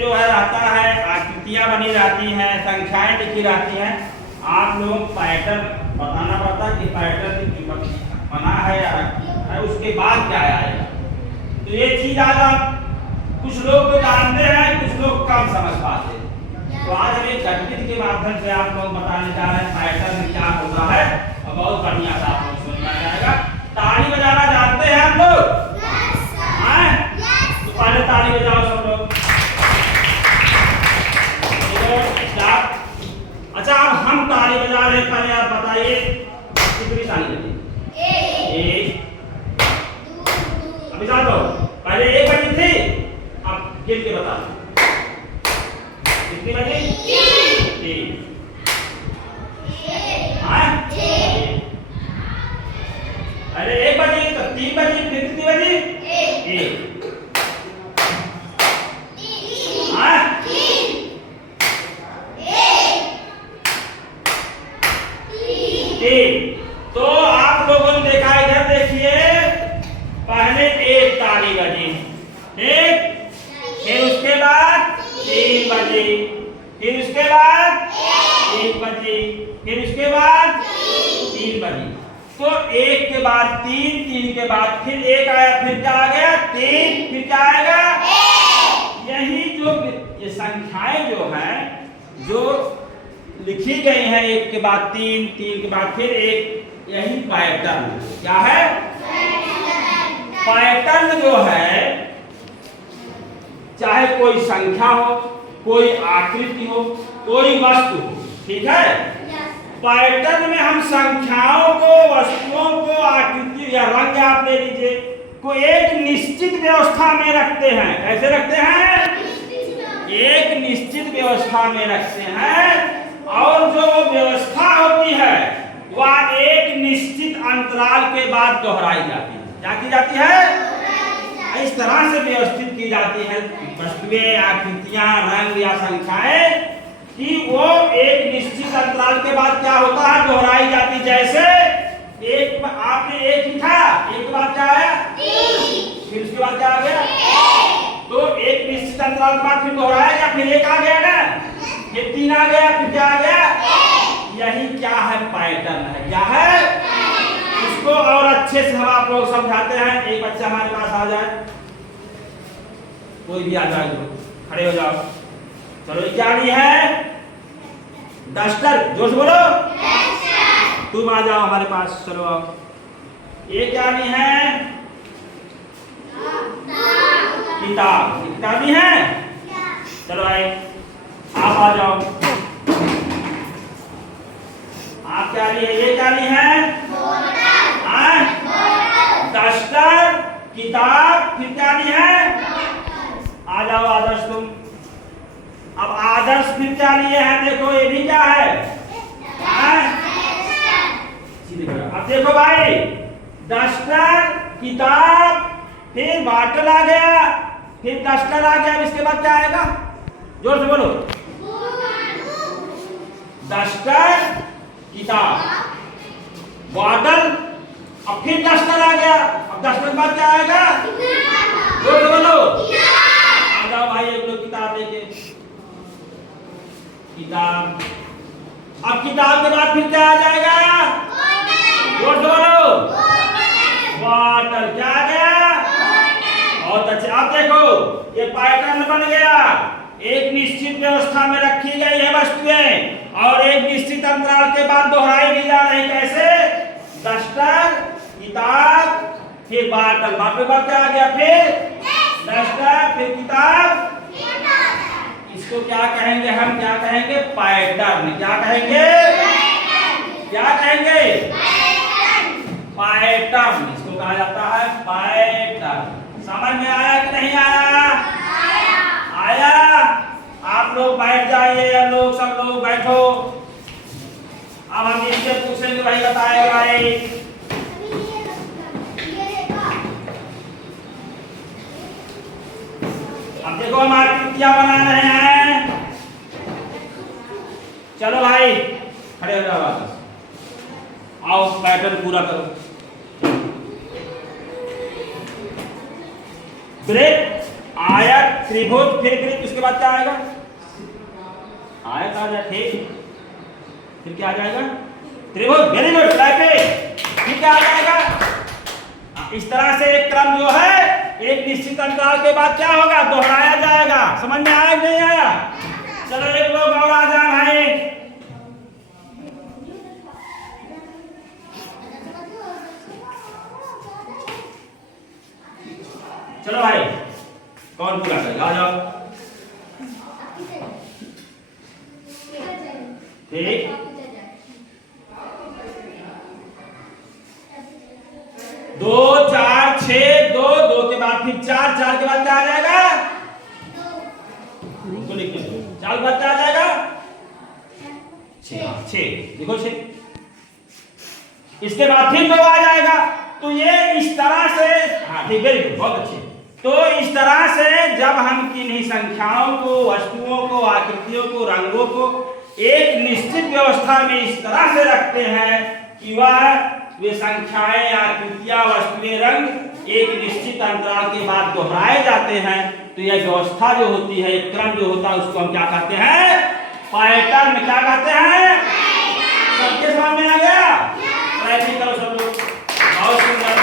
जो है रहता है, आकृतियां बनी रहती हैं, संख्याएं लिखी रहती हैं। आप लोग पैटर्न बताना पड़ता है कि पैटर्न बना है या उसके बाद क्या आएगा। तो ये चीज आज आप कुछ लोग तो जानते हैं, कुछ लोग कम समझ पाते हैं। तो आज हम एक गणित के माध्यम से आप लोग बताने जा रहे हैं पैटर्न क्या होता है, और बहुत बढ़िया से आप लोग समझ में आएगा। ताली बजाना जानते हैं आप लोग? तो पहले ताली बजाओ सब लोग। अच्छा, अब हम ताली बजा रहे हैं, पहले आप बताइए कितनी ताली बजी? एक। अभी जा दो, पहले एक बजी थी, अब गिन के बता कितनी बजी? तीन। अरे एक बजी तो तीन बजी, फिर कितनी बजी? एक। तो आप लोगों ने देखा, इधर देखिए, पहले एक ताली बजी, ठीक, फिर उसके बाद 3 बजे, फिर उसके बाद 1 बजे, फिर उसके बाद 3 बजे। तो 1 के बाद 3, 3 के बाद फिर 1 आया, फिर क्या आ गया? 3, फिर क्या आएगा? यही जो ये संख्याएं जो हैं, जो लिखी गई हैं, 1 के बाद 3, 3 के बाद फिर 1, यही पैटर्न क्या है? पैटर्न जो है, चाहे कोई संख्या हो, कोई आकृति हो, कोई वस्तु हो, ठीक है। पैटर्न में हम संख्याओं को, वस्तुओं को, आकृति या रंग आप ले लीजिए, को एक निश्चित व्यवस्था में रखते हैं। कैसे रखते हैं? एक निश्चित व्यवस्था में रखते हैं, और जो व्यवस्था होती है वह एक निश्चित अंतराल के बाद दोहराई जाती है। क्या की जाती है? इस तरह से व्यवस्थित की जाती है वस्तुएं, आकृतियां, रंग या संख्याएं, कि वो एक निश्चित अंतराल के बाद क्या होता है? दोहराई जाती। जैसे एक आपने एक लिखा, एक के बाद क्या आया? फिर उसके बाद क्या आ गया? तो एक निश्चित अंतराल के बाद फिर दोहराया गया, फिर 1 आ गया ना, फिर 3 आ गया, फिर क्या आ गया? यही क्या है? पैटर्न है। क्या है? इसको और अच्छे से हम आप लोग समझाते हैं। एक बच्चा हमारे पास आ जाए, कोई भी आ जाए, खड़े हो जाओ। चलो, ये क्या नहीं है? डस्टर। जोर से बोलो। तुम आ जाओ हमारे पास, चलो आओ। ये क्या नहीं है? किताब। किताब नहीं है? चलो आए, आप आ जाओ। आप क्या लिए? ये क्या नहीं है? डस्टर, किताब, फिर क्या नहीं है? आ जाओ आदर्श तुम। अब आदर्श फिर क्या लिए हैं? देखो, ये भी क्या है? अब देखो भाई, डस्टर, किताब, फिर बॉटल आ गया, फिर डस्टर आ गया, इसके बाद क्या आएगा? जोर से बोलो। डस्टर, किताब, बॉटल, अब फिर डस्टर आ गया। अब डस्टर के बाद क्या आएगा? जोर से बोलो। आ जाओ भाई, एक लोग किताब लेके। किताब। अब किताब के बाद फिर क्या आ जाएगा? जोर से बोलो। बॉटल। क्या आ गया? बहुत अच्छे। अब देखो, ये पैटर्न बन गया। एक निश्चित व्यवस्था में रखी गई है वस्तुएं, और एक निश्चित अंतराल के बाद दोहराई भी जा रही। कैसे? डस्टर, किताब, फिर बॉटल। बॉटल के बाद क्या आ गया? फिर डस्टर, फिर किताब। इसको क्या कहेंगे? हम क्या कहेंगे? पैटर्न। क्या कहेंगे? क्या कहेंगे? पैटर्न। इसको कहा जाता है पैटर्न। समझ में आया कि नहीं आया? आया। आप लोग बैठ जाइए, लोग सब लोग बैठो। अब हम इनसे पूछेंगे, भाई बताएगा भाई। अब देखो, हम आकृतियां बना रहे हैं। चलो भाई, खड़े हो जाओ, आओ पैटर्न पूरा करो। ब्रेक। आयत, त्रिभुज, फिर वृत्त, उसके बाद क्या आएगा? आयत आ जाए, ठीक, फिर क्या आ जाएगा? त्रिभुज, वेरी गुड, फिर क्या आ जाएगा? इस तरह से एक क्रम जो है एक निश्चित अंतराल के बाद क्या होगा? दोहराया जाएगा। समझ में आया कि नहीं आया? चलो एक लोग और आ जाए भाई। चलो भाई, कौन पूरा करेगा? आ जाओ। ठीक, 2 4 6 2 2 के बाद फिर 4 4 के बाद क्या आ जाएगा? तो लिख लो, 4 के बाद क्या आ जाएगा? 6 देखो 6। इसके बाद फिर 2 आ जाएगा। तो ये इस तरह से, हाँ ठीक, वेरी गुड, बहुत अच्छे। तो इस तरह से जब हम किन्हीं संख्याओं को, वस्तुओं को, आकृतियों को, रंगों को एक निश्चित व्यवस्था में इस तरह से रखते हैं कि वे संख्याएं, आकृतियां, वस्तुएं, रंग एक निश्चित अंतराल के बाद दोहराए जाते हैं, तो यह व्यवस्था जो होती है, एक क्रम जो होता है, उसको हम क्या कहते हैं? पैटर्न। क्या कहते हैं? सबके समझ में आ गया? प्रैक्टिस करो सब लोग, बहुत सुंदर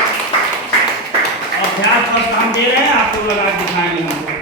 अभ्यास पर काम दे रहे हैं, आप लोग लगा दिखाएंगे हमको।